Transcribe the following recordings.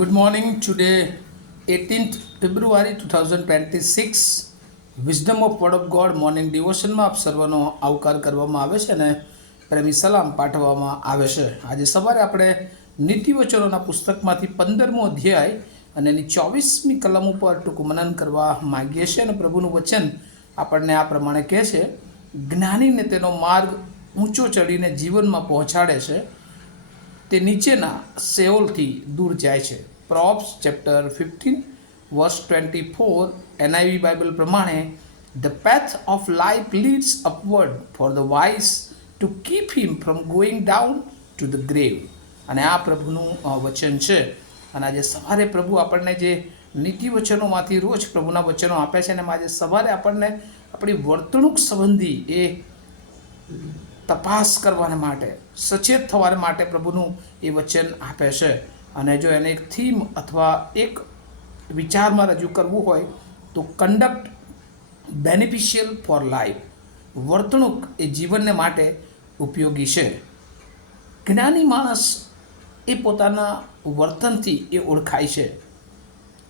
Good morning. Today, 18th February 2026, wisdom of word of God morning ડિવોશનમાં આપ સર્વનો આવકાર કરવામાં આવે છે અને પ્રેમી સલામ પાઠવવામાં આવે છે. આજે સવારે આપણે નીતિવચનોના પુસ્તકમાંથી 15મો અધ્યાય અને એની 24મી કલમ ઉપર ટૂંકું મનન કરવા માગીએ છીએ અને પ્રભુનું વચન આપણને આ પ્રમાણે કહે છે, જ્ઞાનીને તેનો માર્ગ ઊંચો ચડીને જીવનમાં પહોંચાડે છે, તે નીચેના સેઓલથી દૂર જાય છે. પ્રોબ્સ ચેપ્ટર 15 વર્સ 24 NIV બાઇબલ પ્રમાણે, the path of life leads upward for the wise to keep him from going down to the grave. અને આ પ્રભુનું વચન છે. અને આજે સવારે પ્રભુ આપણને જે નીતિ વચનોમાંથી રોજ પ્રભુના વચનો આપે છે અને આજે સવારે આપણને આપણી વર્તણૂક સંબંધી એ તપાસ કરવાને માટે, સચેત થવાને માટે પ્રભુનું એ વચન આપે છે. અને જો એને એક થીમ અથવા એક વિચારમાં રજૂ કરવું હોય તો કન્ડક્ટ બેનિફિશિયલ ફોર લાઈફ, વર્તણૂક એ જીવનને માટે ઉપયોગી છે. જ્ઞાની માણસ એ પોતાના વર્તનથી એ ઓળખાય છે.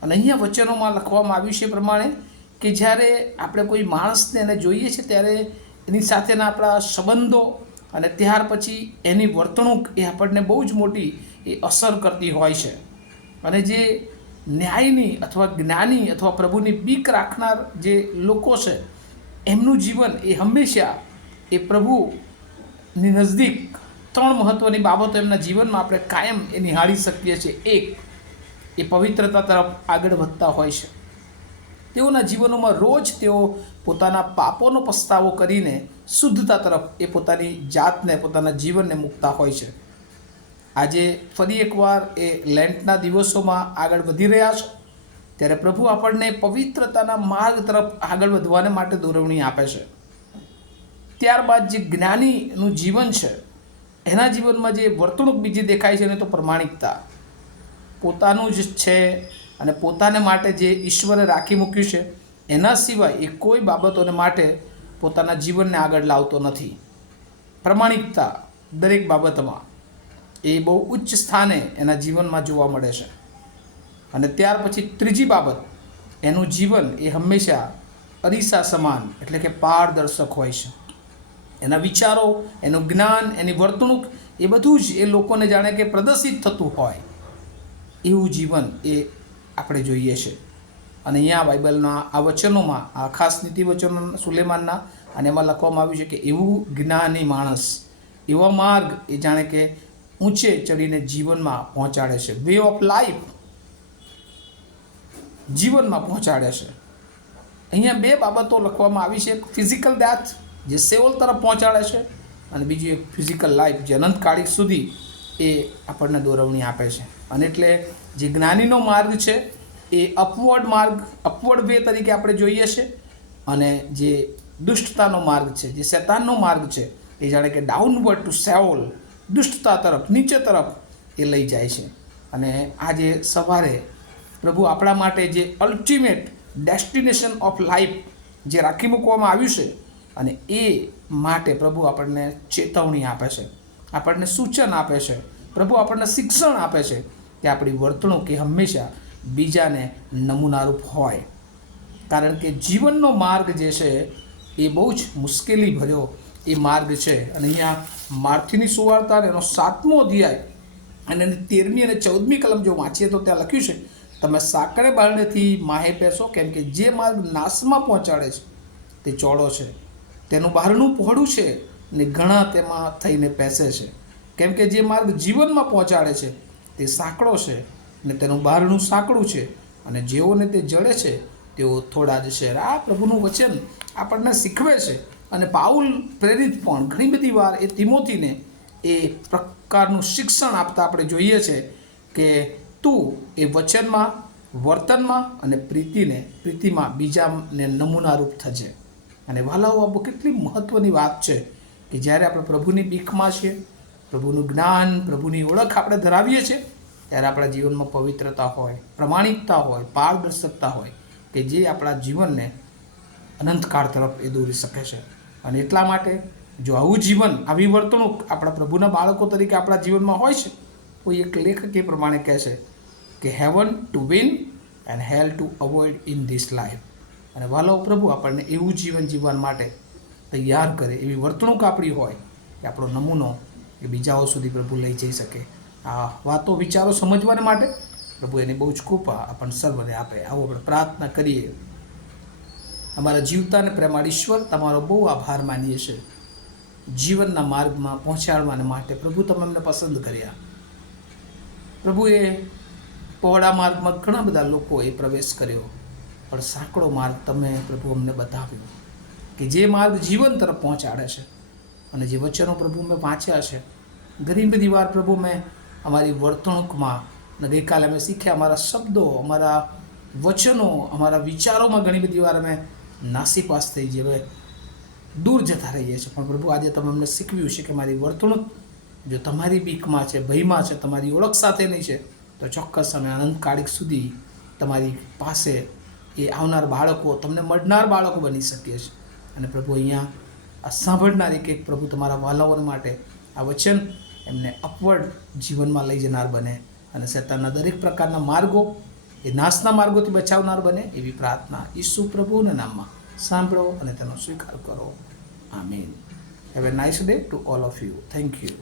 અને અહીંયા વચનોમાં લખવામાં આવ્યું છે પ્રમાણે કે જ્યારે આપણે કોઈ માણસને એને જોઈએ છે ત્યારે એની સાથેના આપણા સંબંધો અને ત્યાર પછી એની વર્તણૂક એ આપણને બહુ જ મોટી એ અસર કરતી હોય છે. અને જે ન્યાયની અથવા જ્ઞાની અથવા પ્રભુની બીક રાખનાર જે લોકો છે એમનું જીવન એ હંમેશા એ પ્રભુની નજદીક 3 મહત્ત્વની બાબતો એમના જીવનમાં આપણે કાયમ એ નિહાળી શકીએ છીએ. એક, એ પવિત્રતા તરફ આગળ વધતા હોય છે. તેઓના જીવનોમાં રોજ તેઓ પોતાના પાપોનો પસ્તાવો કરીને શુદ્ધતા તરફ એ પોતાની જાતને, પોતાના જીવનને મૂકતા હોય છે. આજે ફરી એકવાર એ લેન્ટના દિવસોમાં આગળ વધી રહ્યા છે ત્યારે પ્રભુ આપણને પવિત્રતાના માર્ગ તરફ આગળ વધવાને માટે દોરવણી આપે છે. ત્યારબાદ જે જ્ઞાનીનું જીવન છે એના જીવનમાં જે વર્તણૂક બીજી દેખાય છે ને તો પ્રમાણિકતા. પોતાનું જ છે અને પોતાને માટે જે ઈશ્વરે રાખી મૂક્યું છે એના સિવાય એ કોઈ બાબતોને માટે પોતાના જીવનને આગળ લાવતો નથી. પ્રમાણિકતા દરેક બાબતમાં એ બહુ ઉચ્ચ સ્થાને એના જીવનમાં જોવા મળે છે. અને ત્યાર પછી ત્રીજી બાબત, એનું જીવન એ હંમેશા અરીસા સમાન એટલે કે પારદર્શક હોય છે. એના વિચારો, એનું જ્ઞાન, એની વર્તણૂક એ બધું જ એ લોકોને જાણે કે પ્રદર્શિત થતું હોય એવું જીવન એ આપણે જોઈએ છે. અને અહીંયા બાઇબલના આ વચનોમાં, આ ખાસ નીતિ વચનો સુલેમાનના, અને એમાં લખવામાં આવ્યું છે કે એવું જ્ઞાની માણસ, એવો માર્ગ એ જાણે કે ઊંચે ચડીને જીવનમાં પહોંચાડે છે. વે ઓફ લાઈફ જીવનમાં પહોંચાડે છે. અહીંયા 2 બાબતો લખવામાં આવી છે. ફિઝિકલ ડેથ જે સેઓલ તરફ પહોંચાડે છે અને બીજું એક ફિઝિકલ લાઈફ જે અનંતકાળિક સુધી એ આપણને દોરવણી આપે છે. અને એટલે જે જ્ઞાનીનો માર્ગ છે એ અપવર્ડ માર્ગ, અપવર્ડ વે તરીકે આપણે જોઈએ છે. અને જે દુષ્ટતાનો માર્ગ છે, જે શૈતાનનો માર્ગ છે એ જાણે કે ડાઉનવર્ડ ટુ સેઓલ, દુષ્ટતા તરફ, નીચે તરફ એ લઈ જાય છે. અને આજે સવારે પ્રભુ આપણા માટે જે અલ્ટિમેટ ડેસ્ટિનેશન ઓફ લાઈફ જે રાખી મૂકવામાં આવ્યું છે અને એ માટે પ્રભુ આપણને ચેતવણી આપે છે, આપણને સૂચન આપે છે, પ્રભુ આપણને શિક્ષણ આપે છે કે આપણી વર્તણૂક એ હંમેશા બીજાને નમૂનારૂપ હોય. કારણ કે જીવનનો માર્ગ જે છે એ બહુ જ મુશ્કેલી ભર્યો એ માર્ગ છે. અને અહીંયા માર્થીની સુવાર્તા એનો 7મો અધ્યાય અને એની 13મી અને 14મી કલમ જો વાંચીએ તો ત્યાં લખ્યું છે, તમે સાંકડે બારણેથી માહે પેસો, કેમ કે જે માર્ગ નાશમાં પહોંચાડે છે તે ચોડો છે, તેનું બહારનું પહોળું છે ને ઘણા તેમાં થઈને પેસે છે. કેમ કે જે માર્ગ જીવનમાં પહોંચાડે છે તે સાંકડો છે ને તેનું બહારનું સાંકડું છે, અને જેઓને તે જડે છે તેઓ થોડા જ છે. આ પ્રભુનું વચન આપણને શીખવે છે. અને પાઉલ પ્રેરિત પણ ઘણી બધી વાર એ તિમોથીને એ પ્રકારનું શિક્ષણ આપતા આપણે જોઈએ છે કે તું એ વચનમાં, વર્તનમાં અને પ્રીતિમાં બીજાને નમૂનારૂપ થજે. અને વાલાઓ, આ કેટલી મહત્ત્વની વાત છે કે જ્યારે આપણે પ્રભુની બીકમાં છીએ, પ્રભુનું જ્ઞાન, પ્રભુની ઓળખ આપણે ધરાવીએ છીએ ત્યારે આપણા જીવનમાં પવિત્રતા હોય, પ્રમાણિકતા હોય, પારદર્શકતા હોય કે જે આપણા જીવનને અનંતકાળ તરફ એ દોરી શકે છે. અને એટલા માટે જો આવું જીવન, આવી વર્તણૂક આપણા પ્રભુના બાળકો તરીકે આપણા જીવનમાં હોય છે, કોઈ એક લેખક એ પ્રમાણે કહે છે કે heaven to win and hell to avoid in this life. અને વાલો પ્રભુ આપણને એવું જીવન જીવવા માટે તૈયાર કરે, એવી વર્તણૂક આપણી હોય કે આપણો નમૂનો એ બીજાઓ સુધી પ્રભુ લઈ જઈ શકે. આ વાતો વિચારો સમજવાને માટે પ્રભુ એની બહુ જ કૃપા આપણને સર્વને આપે. આવો આપણે પ્રાર્થના કરીએ. અમારા જીવતા અને પ્રેમાળ ઈશ્વર, તમારો બહુ આભાર માનીએ છીએ જીવનના માર્ગમાં પહોંચાડવાને માટે. પ્રભુ તમે અમને પસંદ કર્યા. પ્રભુએ પહોળા માર્ગમાં ઘણા બધા લોકોએ પ્રવેશ કર્યો, પણ સાંકડો માર્ગ તમે પ્રભુ અમને બતાવ્યો કે જે માર્ગ જીવન તરફ પહોંચાડે છે. અને જે વચનો પ્રભુ મેં વાંચ્યા છે, ઘણી બધી વાર પ્રભુ મેં અમારી વર્તણૂકમાં અને ગઈકાલે અમે શીખ્યા અમારા શબ્દો, અમારા વચનો, અમારા વિચારોમાં ઘણી બધી વાર અમે નાસીપાસ થઈ જઈએ, દૂર જતા રહીએ છીએ. પણ પ્રભુ આજે તમે અમને શીખવ્યું છે કે મારી વર્તણૂક જો તમારી બીકમાં છે, ભયમાં છે, તમારી ઓળખ સાથેની છે, તો ચોક્કસ અમે અનંતકાળિક સુધી તમારી પાસે એ આવનાર બાળકો, તમને મળનાર બાળકો બની શકીએ છીએ. અને પ્રભુ અહીંયા આ સાંભળનાર એક પ્રભુ તમારા વાલાઓને માટે આ વચન એમને અપવર્ડ જીવનમાં લઈ જનાર બને અને શેતાનના દરેક પ્રકારના માર્ગો એ નાશના માર્ગોથી બચાવનાર બને એવી પ્રાર્થના ઈસુ પ્રભુના નામમાં સાંભળો અને તેનો સ્વીકાર કરો. આમીન. Have a nice day to all of you. Thank you.